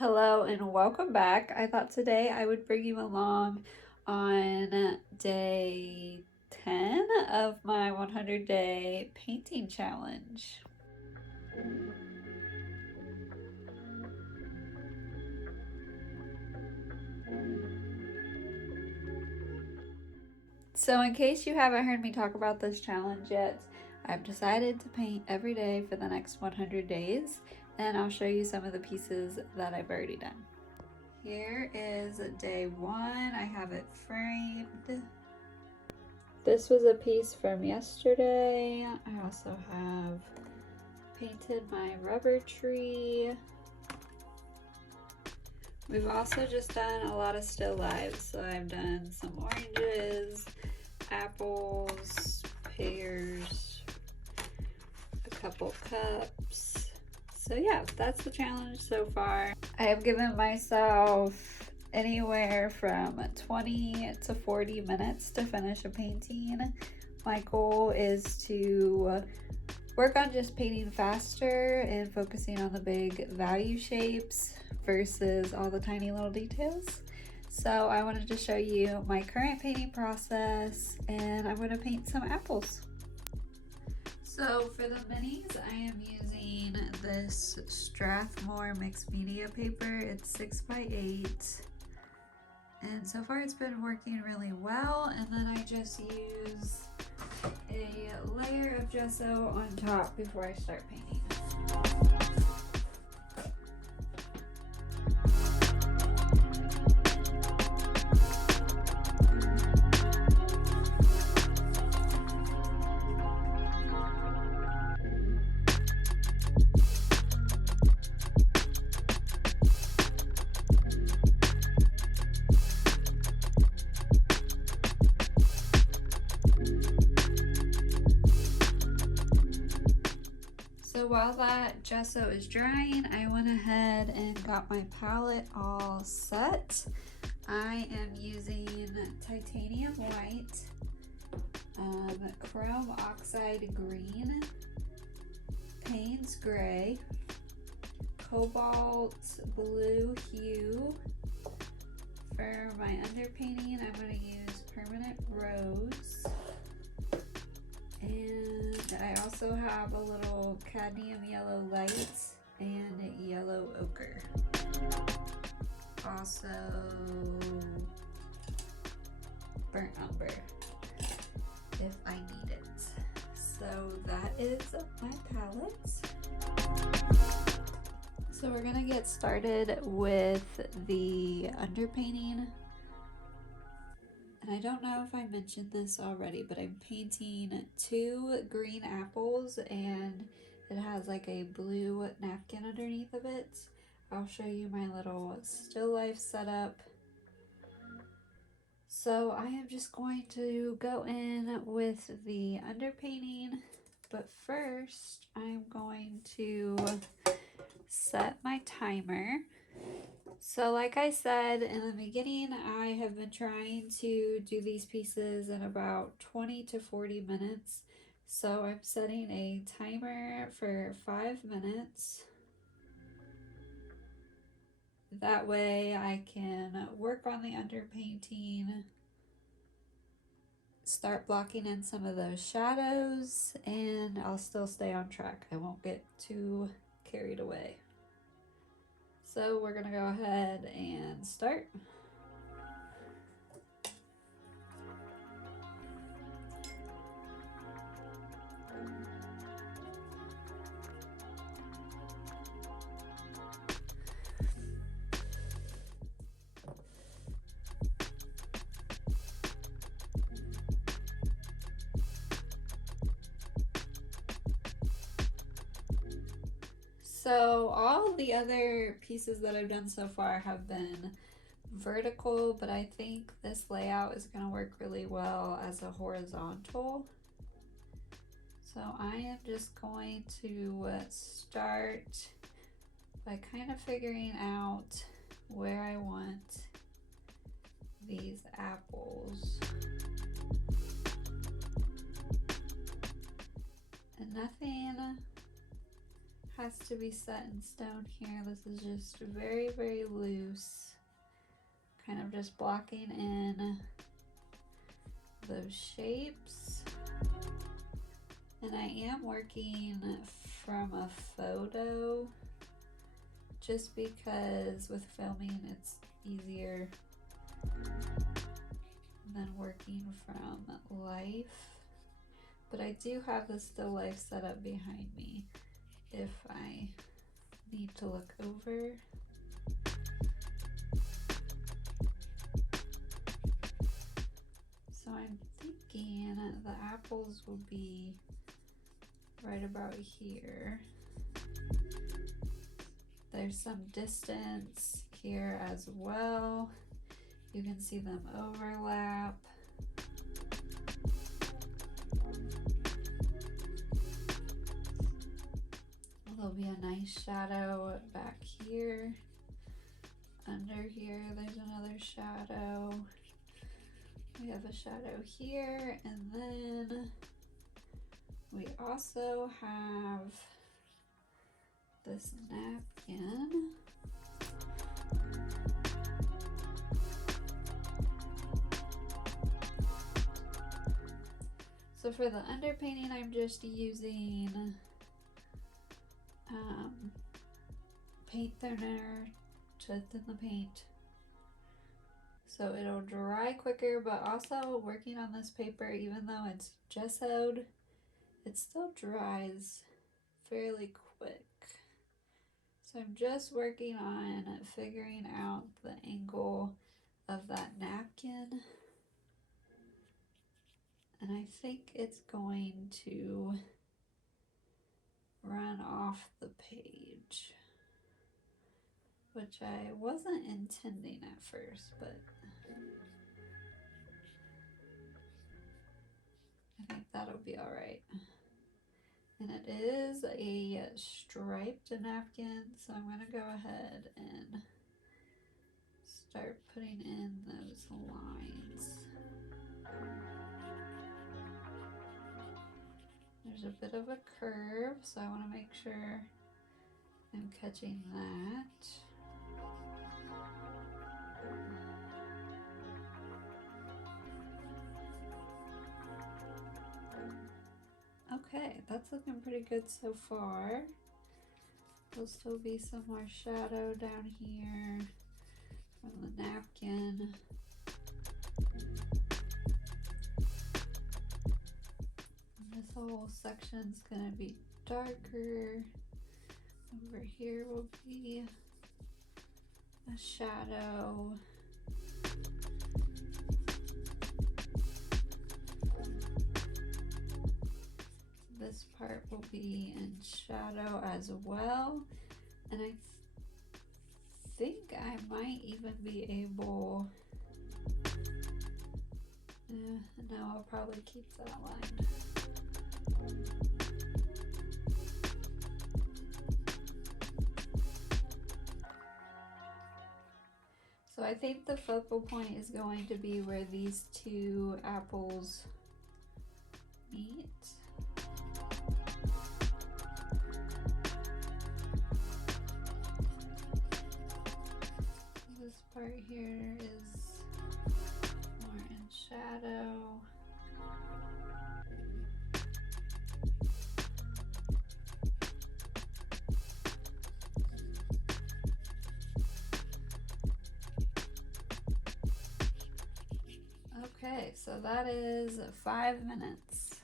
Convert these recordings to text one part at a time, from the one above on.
Hello and welcome back. I thought today I would bring you along on day 10 of my 100-day painting challenge. So in case you haven't heard me talk about this challenge yet, I've decided to paint every day for the next 100 days, and I'll show you some of the pieces that I've already done. Here is day 1. I have it framed. This was a piece from yesterday. I also have painted my rubber tree. We've also just done a lot of still lifes. So I've done some oranges, apples, pears, a couple cups. So yeah, that's the challenge so far. I have given myself anywhere from 20 to 40 minutes to finish a painting. My goal is to work on just painting faster and focusing on the big value shapes versus all the tiny little details. So I wanted to show you my current painting process, and I'm going to paint some apples. So for the minis, I am using this Strathmore mixed media paper. It's 6x8. And so far it's been working really well. And then I just use a layer of gesso on top before I start painting. So while that gesso is drying, I went ahead and got my palette all set. I am using titanium white, chrome oxide green, Payne's gray, cobalt blue hue. For my underpainting, I'm going to use permanent rose. And I also have a little cadmium yellow light and yellow ochre. Also burnt umber if I need it. So that is my palette. So we're gonna get started with the underpainting. And I don't know if I mentioned this already, but I'm painting 2 green apples, and it has like a blue napkin underneath of it. I'll show you my little still life setup. So I am just going to go in with the underpainting, but first I'm going to set my timer. So like I said in the beginning, I have been trying to do these pieces in about 20 to 40 minutes. So I'm setting a timer for 5 minutes. That way I can work on the underpainting, start blocking in some of those shadows, and I'll still stay on track. I won't get too carried away. So we're gonna go ahead and start. So all the other pieces that I've done so far have been vertical, but I think this layout is going to work really well as a horizontal. So I am just going to start by kind of figuring out where I want these apples. And nothing has to be set in stone here. This is just very, very loose. Kind of just blocking in those shapes. And I am working from a photo just because with filming it's easier than working from life. But I do have the still life set up behind me if I need to look over. So I'm thinking the apples will be right about here. There's some distance here as well. You can see them overlap. There'll be a nice shadow back here. Under here, there's another shadow. We have a shadow here, and then we also have this napkin. So for the underpainting, I'm just using paint thinner to thin the paint so it'll dry quicker, but also working on this paper, even though it's gessoed, it still dries fairly quick. So I'm just working on figuring out the angle of that napkin, and I think it's going to run off the page, which I wasn't intending at first, but I think that'll be all right. And it is a striped napkin, so I'm gonna go ahead and start putting in those lines. There's a bit of a curve, so I want to make sure I'm catching that. Okay, that's looking pretty good so far. There'll still be some more shadow down here from the napkin. And this whole section's gonna be darker. Over here will be a shadow. This part will be in shadow as well. And I think I might even be able, no, I'll probably keep that line. So I think the focal point is going to be where these two apples meet. This part here is more in shadow. Okay, so that is 5 minutes.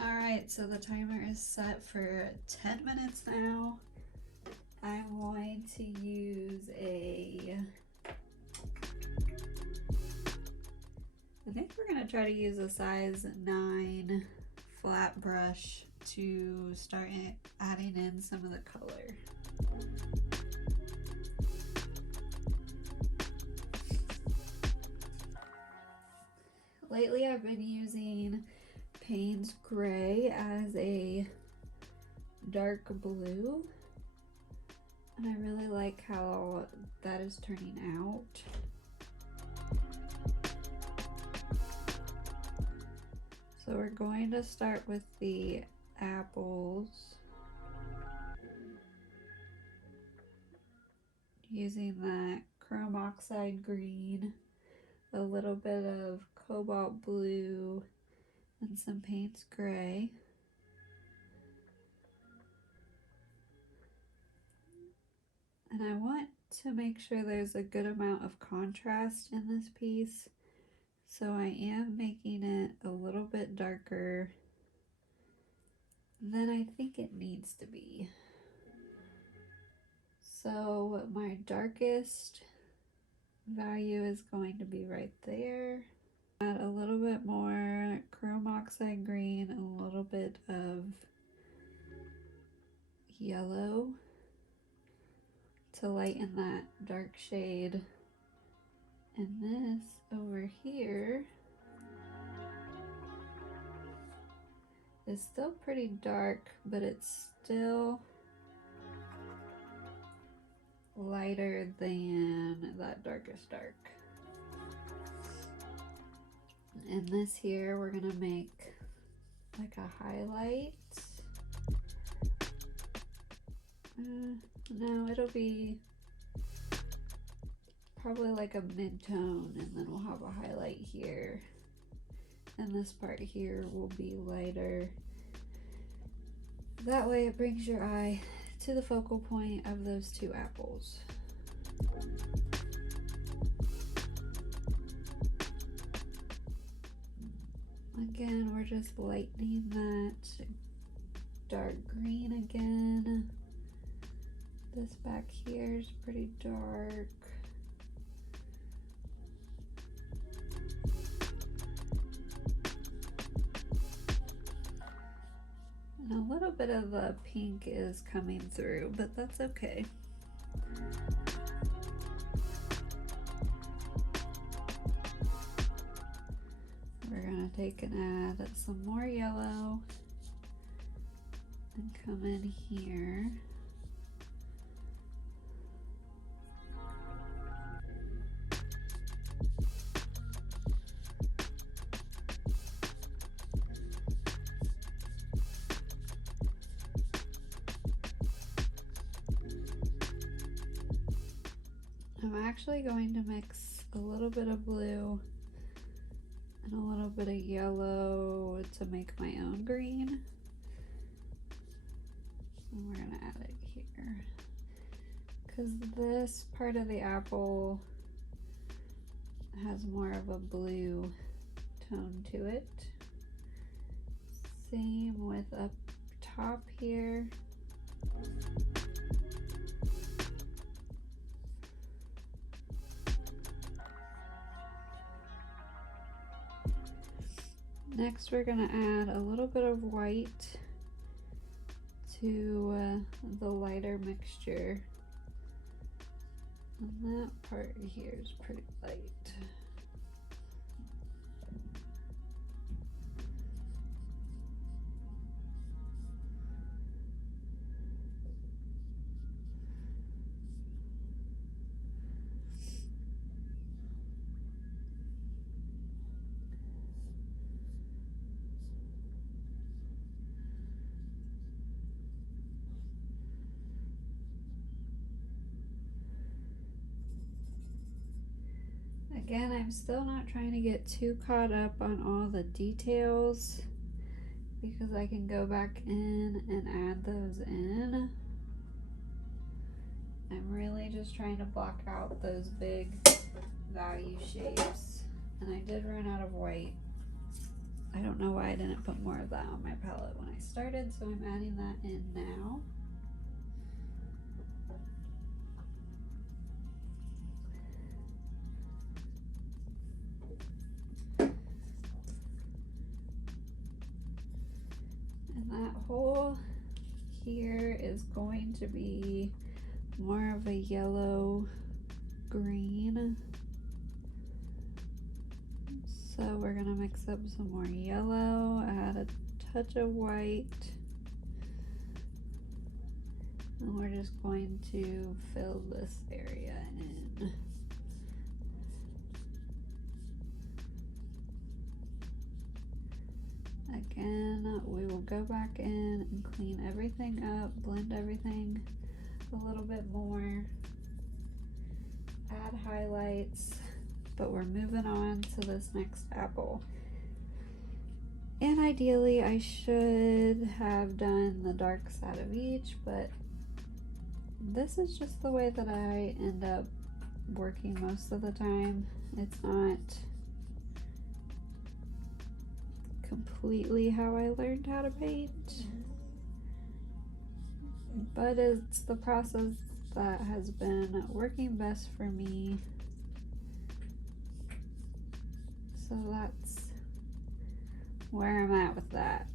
Alright, so the timer is set for 10 minutes now. I'm going to use I think we're going to try to use a size 9 flat brush to start adding in some of the color. Lately I've been using Payne's Gray as a dark blue, and I really like how that is turning out. So we're going to start with the apples using that chrome oxide green, a little bit of cobalt blue, and some Payne's gray. And I want to make sure there's a good amount of contrast in this piece, so I am making it a little bit darker than I think it needs to be. So my darkest value is going to be right there. Add a little bit more chrome oxide green, a little bit of yellow to lighten that dark shade. And this over here is still pretty dark, but it's still lighter than that darkest dark. And this here, we're gonna make like a highlight. No, it'll be probably like a mid-tone, and then we'll have a highlight here. And this part here will be lighter. That way it brings your eye to the focal point of those two apples. Again, we're just lightening that dark green again. This back here is pretty dark. And a little bit of the pink is coming through, but that's okay. We're gonna take and add some more yellow and come in here. I'm actually going to mix a little bit of blue and a little bit of yellow to make my own green. And we're gonna add it here. Because this part of the apple has more of a blue tone to it. Same with up top here. Next, we're gonna add a little bit of white to the lighter mixture. And that part here is pretty light. Again, I'm still not trying to get too caught up on all the details because I can go back in and add those in. I'm really just trying to block out those big value shapes. And I did run out of white. I don't know why I didn't put more of that on my palette when I started, so I'm adding that in now. And that hole here is going to be more of a yellow green. So we're gonna mix up some more yellow, add a touch of white, and we're just going to fill this area in. in, we will go back in and clean everything up, blend everything a little bit more, add highlights, but we're moving on to this next apple. And ideally I should have done the dark side of each, but this is just the way that I end up working most of the time. It's not completely how I learned how to paint, but it's the process that has been working best for me. So that's where I'm at with that.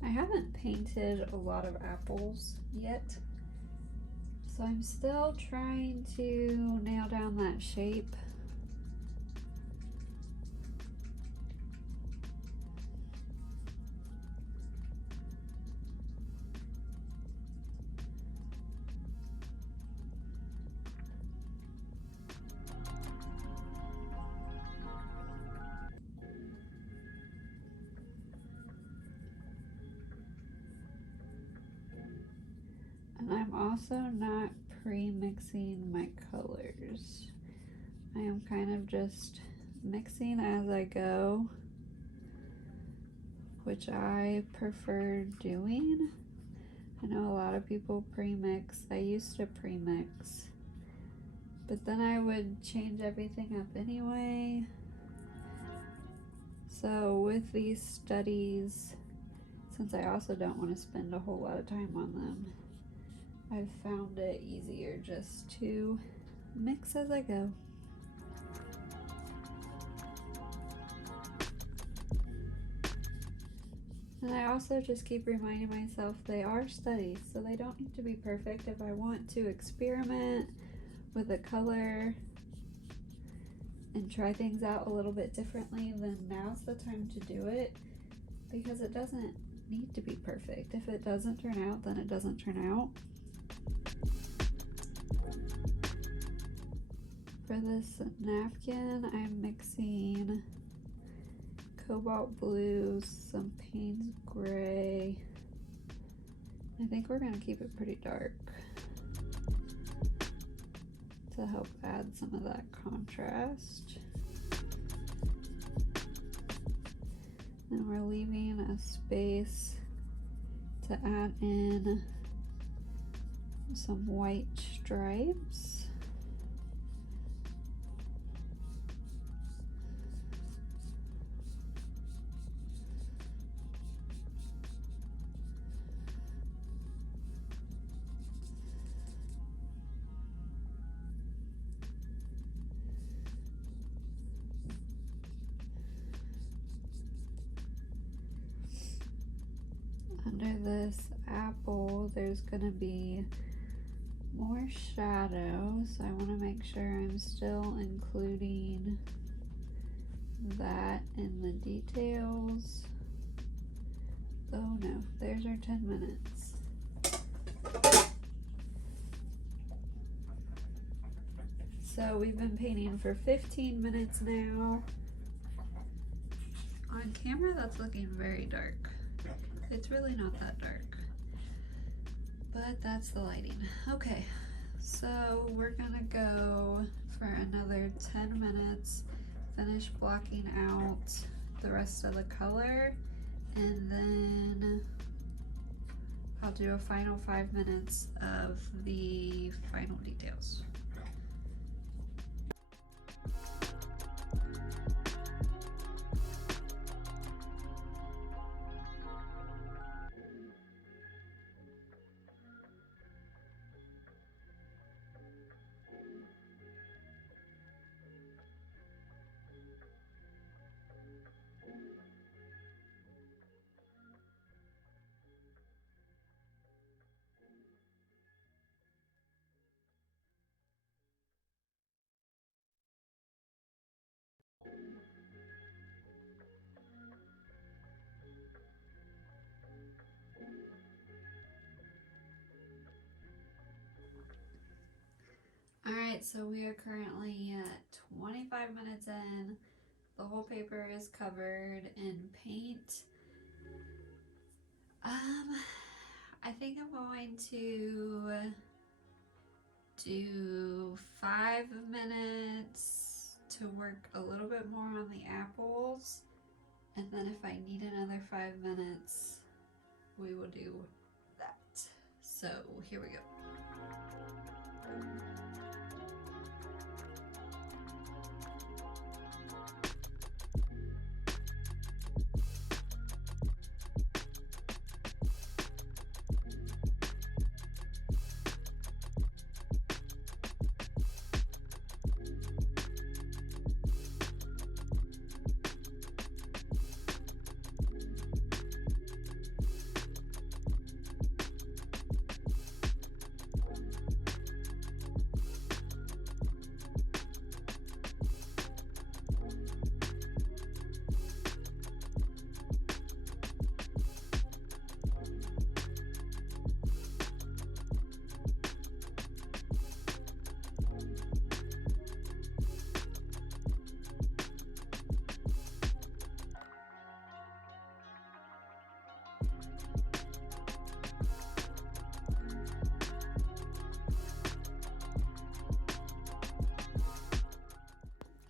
I haven't painted a lot of apples yet, so I'm still trying to nail down that shape. And I'm also not pre-mixing my colors. I am kind of just mixing as I go, which I prefer doing. I know a lot of people pre-mix. I used to pre-mix, but then I would change everything up anyway. So with these studies, since I also don't want to spend a whole lot of time on them, I've found it easier just to mix as I go. And I also just keep reminding myself they are studies, so they don't need to be perfect. If I want to experiment with a color and try things out a little bit differently, then now's the time to do it, because it doesn't need to be perfect. If it doesn't turn out, then it doesn't turn out. For this napkin, I'm mixing cobalt blues, some Payne's gray. I think we're gonna keep it pretty dark to help add some of that contrast. And we're leaving a space to add in some white stripes. Under this apple, there's gonna be more shadow, so I want to make sure I'm still including that in the details. Oh no, there's our 10 minutes. So we've been painting for 15 minutes now. On camera, that's looking very dark. It's really not that dark, but that's the lighting. Okay, so we're gonna go for another 10 minutes, finish blocking out the rest of the color, and then I'll do a final 5 minutes of the final details. Alright, so we are currently at 25 minutes in. The whole paper is covered in paint. I think I'm going to do 5 minutes to work a little bit more on the apples, and then if I need another 5 minutes, we will do that. So here we go.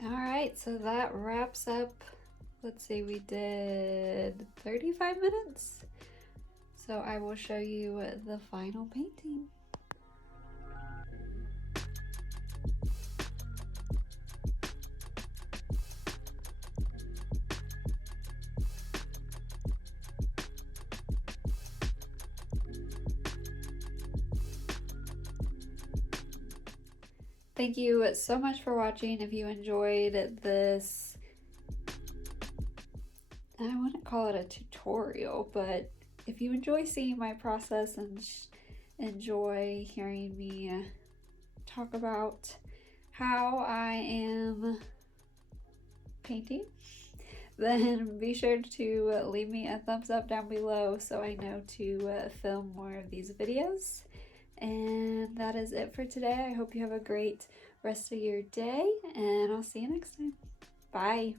Alright, so that wraps up, let's see, we did 35 minutes. So I will show you the final painting. Thank you so much for watching. If you enjoyed this, I wouldn't call it a tutorial, but if you enjoy seeing my process and enjoy hearing me talk about how I am painting, then be sure to leave me a thumbs up down below so I know to film more of these videos. And that is it for today. I hope you have a great rest of your day, and I'll see you next time. Bye.